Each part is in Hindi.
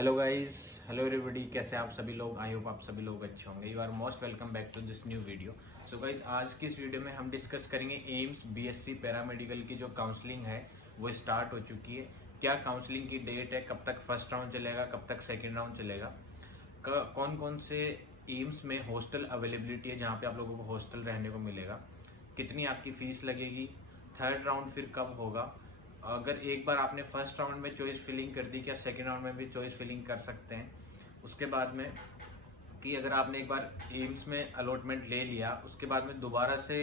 हेलो गाइस, हेलो एवरीबॉडी, कैसे आप सभी लोग। आई होप आप सभी लोग अच्छे होंगे। You are most welcome back to this new video. So guys, आज की इस वीडियो में हम डिस्कस करेंगे एम्स बीएससी पैरामेडिकल की जो काउंसलिंग है वो स्टार्ट हो चुकी है। क्या काउंसलिंग की डेट है, कब तक फर्स्ट राउंड चलेगा, कब तक सेकेंड राउंड चलेगा, कौन कौन से एम्स में हॉस्टल अवेलेबिलिटी है जहाँ पे आप लोगों को हॉस्टल रहने को मिलेगा, कितनी आपकी फीस लगेगी, थर्ड राउंड फिर कब होगा, अगर एक बार आपने फर्स्ट राउंड में चॉइस फिलिंग कर दी क्या सेकेंड राउंड में भी चॉइस फिलिंग कर सकते हैं। उसके बाद में कि अगर आपने एक बार एम्स में अलॉटमेंट ले लिया उसके बाद में दोबारा से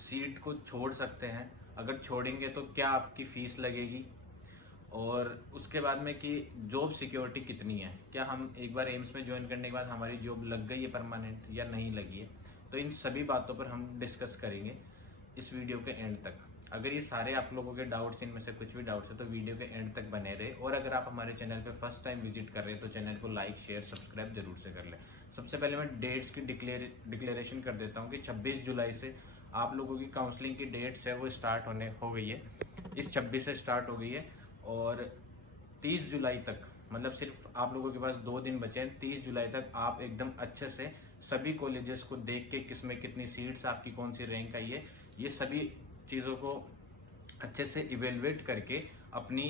सीट को छोड़ सकते हैं, अगर छोड़ेंगे तो क्या आपकी फ़ीस लगेगी, और उसके बाद में कि जॉब सिक्योरिटी कितनी है, क्या हम एक बार एम्स में ज्वाइन करने के बाद हमारी जॉब लग गई है परमानेंट या नहीं लगी है। तो इन सभी बातों पर हम डिस्कस करेंगे इस वीडियो के एंड तक। अगर ये सारे आप लोगों के डाउट्स, इनमें से कुछ भी डाउट्स है तो वीडियो के एंड तक बने रहे। और अगर आप हमारे चैनल पे फर्स्ट टाइम विजिट कर रहे हैं तो चैनल को लाइक शेयर सब्सक्राइब जरूर से कर लें। सबसे पहले मैं डेट्स की डिक्लेरेशन कर देता हूँ कि 26 जुलाई से आप लोगों की काउंसलिंग की डेट्स है वो स्टार्ट हो गई है। इस 26 से स्टार्ट हो गई है और 30 जुलाई तक, मतलब सिर्फ आप लोगों के पास 2 दिन बचे हैं। 30 जुलाई तक आप एकदम अच्छे से सभी कॉलेजेस को देख के किसमें कितनी सीट्स, आपकी कौन सी रैंक आई है, ये सभी चीज़ों को अच्छे से इवेलुएट करके अपनी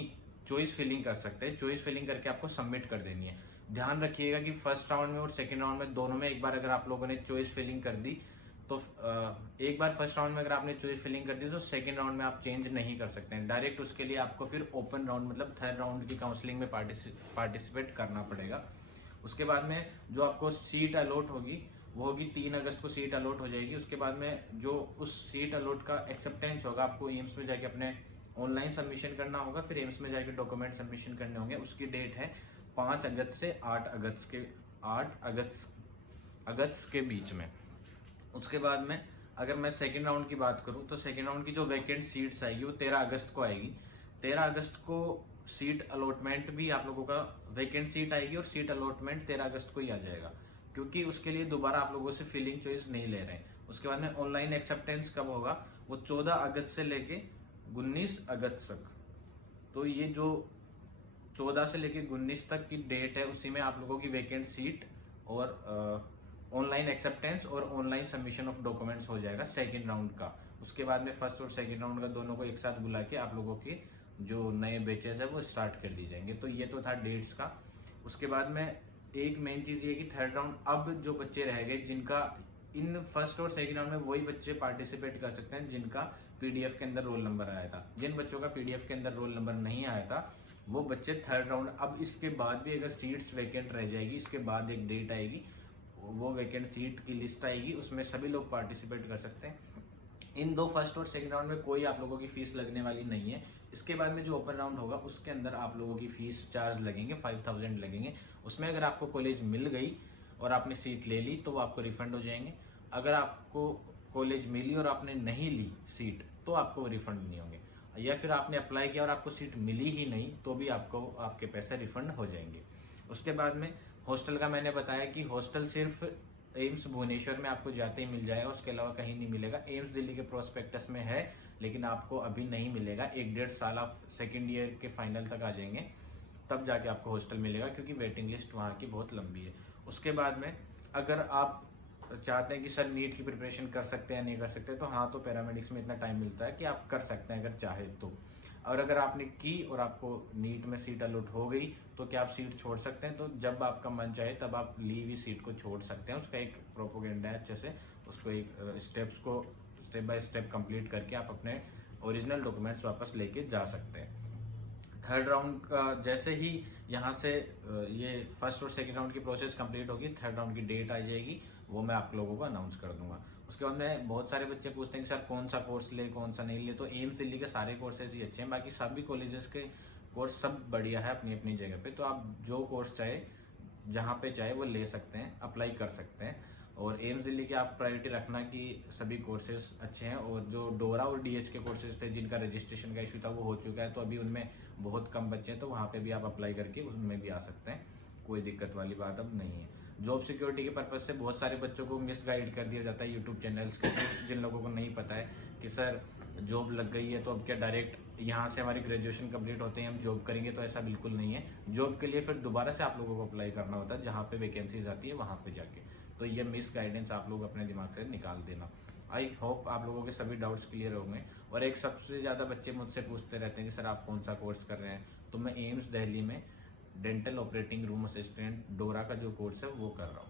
चॉइस फिलिंग कर सकते हैं। चॉइस फिलिंग करके आपको सबमिट कर देनी है। ध्यान रखिएगा कि फर्स्ट राउंड में और सेकेंड राउंड में दोनों में एक बार अगर आप लोगों ने चॉइस फिलिंग कर दी तो एक बार फर्स्ट राउंड में अगर आपने चॉइस फिलिंग कर दी तो सेकेंड राउंड में आप चेंज नहीं कर सकते हैं। डायरेक्ट उसके लिए आपको फिर ओपन राउंड मतलब थर्ड राउंड की काउंसलिंग में पार्टिसिपेट करना पड़ेगा। उसके बाद में जो आपको सीट अलॉट होगी वो होगी 3 अगस्त को सीट अलॉट हो जाएगी। उसके बाद में जो उस सीट अलॉट का एक्सेप्टेंस होगा आपको एम्स में जाके अपने ऑनलाइन सबमिशन करना होगा, फिर एम्स में जाके डॉक्यूमेंट सबमिशन करने होंगे। उसकी डेट है 5 अगस्त से 8 अगस्त के बीच में। उसके बाद में अगर मैं सेकेंड राउंड की बात करूं तो सेकेंड राउंड की जो वैकेंट सीट्स आएगी वो 13 अगस्त को आएगी। 13 अगस्त को सीट अलॉटमेंट भी आप लोगों का वैकेंट सीट आएगी और सीट अलॉटमेंट 13 अगस्त को ही आ जाएगा, क्योंकि उसके लिए दोबारा आप लोगों से फिलिंग चॉइस नहीं ले रहे हैं। उसके बाद में ऑनलाइन एक्सेप्टेंस कब होगा, वो 14 अगस्त से लेके 19 अगस्त तक। तो ये जो 14 से लेके 19 तक की डेट है उसी में आप लोगों की वैकेंट सीट और ऑनलाइन एक्सेप्टेंस और ऑनलाइन सबमिशन ऑफ डॉक्यूमेंट्स हो जाएगा सेकेंड राउंड का। उसके बाद में फर्स्ट और सेकेंड राउंड का दोनों को एक साथ बुला के आप लोगों के जो नए बैचेस है वो स्टार्ट कर दी जाएंगे। तो ये तो था डेट्स का। उसके बाद में एक मेन चीज ये कि थर्ड राउंड अब जो बच्चे रह गए जिनका इन फर्स्ट और सेकेंड राउंड में वही बच्चे पार्टिसिपेट कर सकते हैं जिनका पीडीएफ के अंदर रोल नंबर आया था। जिन बच्चों का पीडीएफ के अंदर रोल नंबर नहीं आया था वो बच्चे थर्ड राउंड, अब इसके बाद भी अगर सीट्स वैकेंट रह जाएगी, इसके बाद एक डेट आएगी, वो वैकेंट सीट की लिस्ट आएगी, उसमें सभी लोग पार्टिसिपेट कर सकते हैं। इन दो फर्स्ट और सेकंड राउंड में कोई आप लोगों की फीस लगने वाली नहीं है। इसके बाद में जो ओपन राउंड होगा उसके अंदर आप लोगों की फीस चार्ज लगेंगे, 5000 लगेंगे। उसमें अगर आपको कॉलेज मिल गई और आपने सीट ले ली तो वो आपको रिफंड हो जाएंगे। अगर आपको कॉलेज मिली और आपने नहीं ली सीट तो आपको रिफंड नहीं होंगे, या फिर आपने अप्लाई किया और आपको सीट मिली ही नहीं तो भी आपको आपके पैसे रिफंड हो जाएंगे। उसके बाद में हॉस्टल का मैंने बताया कि हॉस्टल सिर्फ एम्स भुवनेश्वर में आपको जाते ही मिल जाएगा, उसके अलावा कहीं नहीं मिलेगा। एम्स दिल्ली के प्रोस्पेक्टस में है लेकिन आपको अभी नहीं मिलेगा। 1-1.5 साल आप सेकेंड ईयर के फाइनल तक आ जाएंगे तब जाके आपको हॉस्टल मिलेगा, क्योंकि वेटिंग लिस्ट वहाँ की बहुत लंबी है। उसके बाद में अगर आप चाहते हैं कि सर नीट की प्रिपरेशन कर सकते हैं नहीं कर सकते, तो हाँ, तो पैरामेडिक्स में इतना टाइम मिलता है कि आप कर सकते हैं अगर चाहे तो। और अगर आपने की और आपको नीट में सीट अलॉट हो गई तो क्या आप सीट छोड़ सकते हैं, तो जब आपका मन चाहे तब आप ली हुई सीट को छोड़ सकते हैं। उसका एक प्रोपोगेंडा है अच्छे से, उसको एक स्टेप्स को स्टेप बाय स्टेप कंप्लीट करके आप अपने ओरिजिनल डॉक्यूमेंट्स वापस लेके जा सकते हैं। थर्ड राउंड का जैसे ही यहाँ से ये फर्स्ट और सेकेंड राउंड की प्रोसेस कंप्लीट होगी, थर्ड राउंड की डेट आ जाएगी, वो मैं आप लोगों को अनाउंस कर दूंगा। उसके बाद में बहुत सारे बच्चे पूछते हैं कि सर कौन सा कोर्स ले कौन सा नहीं ले, तो एम्स दिल्ली के सारे कोर्सेज ही अच्छे हैं, बाकी सभी कॉलेजेस के कोर्स सब बढ़िया है अपनी अपनी जगह पे। तो आप जो कोर्स चाहे जहाँ पे चाहे वो ले सकते हैं, अप्लाई कर सकते हैं। और एम्स दिल्ली के आप प्रायोरिटी रखना कि सभी कोर्सेज अच्छे हैं, और जो डोरा और डीएच के कोर्सेज थे जिनका रजिस्ट्रेशन का इशू था वो हो चुका है, तो अभी उनमें बहुत कम बच्चे हैं, तो वहाँ पे भी आप अप्लाई करके उनमें भी आ सकते हैं। कोई दिक्कत वाली बात अब नहीं है। जॉब सिक्योरिटी के पर्पज से बहुत सारे बच्चों को मिस गाइड कर दिया जाता है यूट्यूब चैनल्स के, जिन लोगों को नहीं पता है कि सर जॉब लग गई है तो अब क्या डायरेक्ट यहाँ से हमारी ग्रेजुएशन कंप्लीट होते ही हम जॉब करेंगे, तो ऐसा बिल्कुल नहीं है। जॉब के लिए फिर दोबारा से आप लोगों को अप्लाई करना होता है, जहाँ पे वैकेंसीज आती है वहाँ पे जाके। तो ये मिस गाइडेंस आप लोग अपने दिमाग से निकाल देना। आई होप आप लोगों के सभी डाउट्स क्लियर होंगे। और एक सबसे ज़्यादा बच्चे मुझसे पूछते रहते हैं कि सर आप कौन सा कोर्स कर रहे हैं, तो मैं एम्स दिल्ली में डेंटल ऑपरेटिंग रूम असिस्टेंट डोरा का जो कोर्स है वो कर रहा हूँ।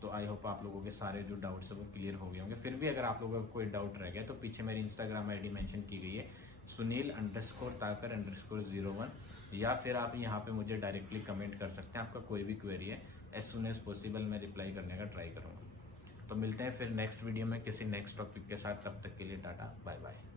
तो आई होप आप लोगों के सारे जो डाउट्स है वो क्लियर हो गए होंगे। फिर भी अगर आप लोगों का कोई डाउट रह गया तो पीछे मेरी इंस्टाग्राम आईडी मेंशन की गई है, sunil_takar_01, या फिर आप यहाँ पे मुझे डायरेक्टली कमेंट कर सकते हैं। आपका कोई भी क्वेरी है, एज सुन एज पॉसिबल मैं रिप्लाई करने का ट्राई करूँगा। तो मिलते हैं फिर नेक्स्ट वीडियो में किसी नेक्स्ट टॉपिक के साथ। तब तक के लिए टाटा बाय बाय।